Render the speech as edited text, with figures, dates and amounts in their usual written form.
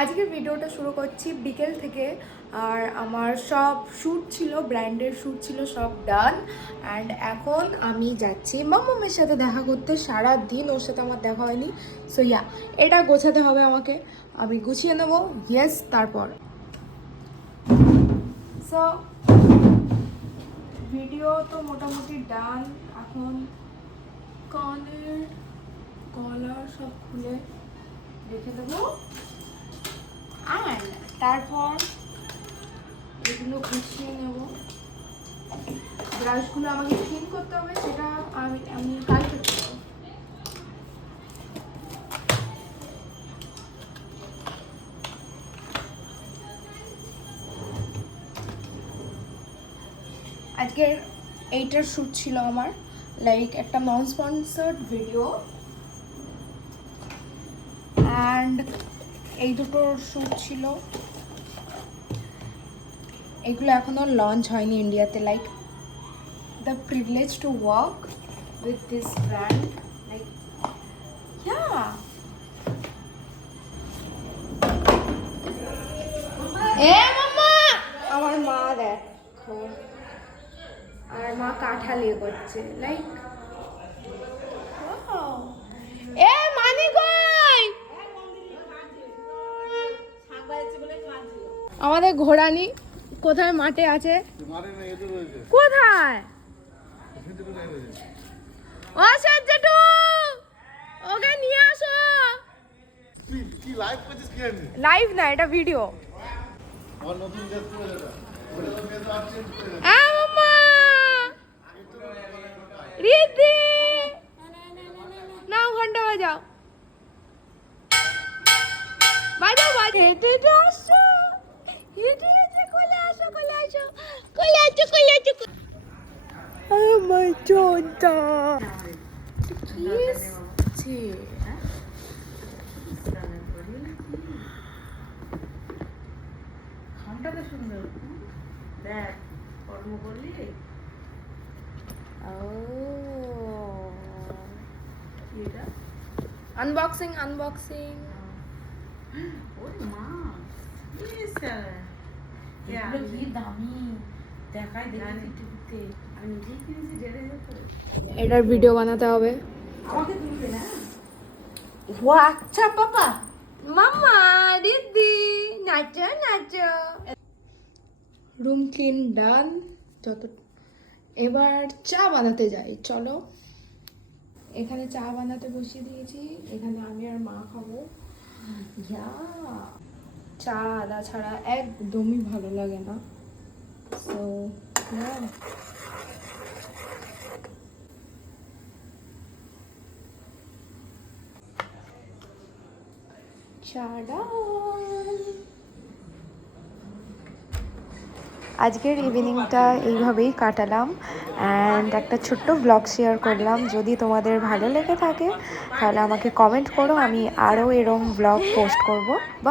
আজকের ভিডিওটা শুরু করছি বিকেল থেকে। আর আমার সব শ্যুট ছিল, ব্র্যান্ডের শ্যুট ছিল, সব ডান। অ্যান্ড এখন আমি যাচ্ছি মাম্মামের সাথে দেখা করতে। সারা দিন ওর সাথে আমার দেখা হয়নি। সো ইয়া, এটা গোছাতে হবে আমাকে, আমি গুছিয়ে নেবো। ইয়েস, তারপর সো ভিডিও তো মোটামুটি ডান। এখন কানের গলা সব খুলে রেখে দেবো। অ্যান্ড তারপর এগুলো গুছিয়ে নেব। ব্রাশগুলো আমাকে ক্লিন করতে হবে, সেটা আমি কালকে করবো। আজকের এইটার শ্যুট ছিল আমার, লাইক একটা নন স্পন্সার্ড ভিডিও। অ্যান্ড এই দুটোর শ্যুট ছিল। এগুলো এখনো লঞ্চ হয়নি ইন্ডিয়াতে। Like the privilege to work with this brand, like yeah. এ মাম্মা, আমার মা দেখো, আর মা কাঁঠাল ইয়ে করছে, লাইক এ মানি কই? আমাদের ঘোড়ানি কোথায়? মাঠে আছে। কোথায়? ও সজ্জাটু, ওকে নিয়ে আসো। কি লাইভ করছিস কি আমি? লাইভ না, এটা ভিডিও। আমার নতুন ড্রেস পরে যেটা আ মাম্মা, রিদ্ধি নাও, ঘন্টা বাজাও, বাজাও বাজাও। হেঁটে হেঁটে আসছো, হেঁটে হেঁটে কোলে আসো, কোলে আসো, কোলে আসো, কোলে আসো। আমার চোদা কি এসছে? ঘন্টাটা সুন্দর দেখ, কর্ম করলি। এটা আনবক্সিং আনবক্সিং। ওরে মা, এগুলো কি দামি দেখাই দেখি টিভিতে। আমি নিজেই কিনেছি 1,500। এটার ভিডিও বানাতে হবে। আমাকে তুলবে না? ও আচ্ছা পাপা, মাম্মা, দিদি নাচো নাচো। রুম ক্লিন ডান। যত এবার চা বানাতে যাই, চলো। এখানে চা বানাতে বসিয়ে দিয়েছি। এখানে আমি আর মা খাবো। ইয়া, চা আদা ছাড়া একদমই ভালো লাগে না। সো আজকের ইভিনিংটা এইভাবেই কাটালাম। অ্যান্ড একটা ছোট্ট ব্লগ শেয়ার করলাম। যদি তোমাদের ভালো লেগে থাকে তাহলে আমাকে কমেন্ট করো, আমি আরও এরকম ব্লগ পোস্ট করব।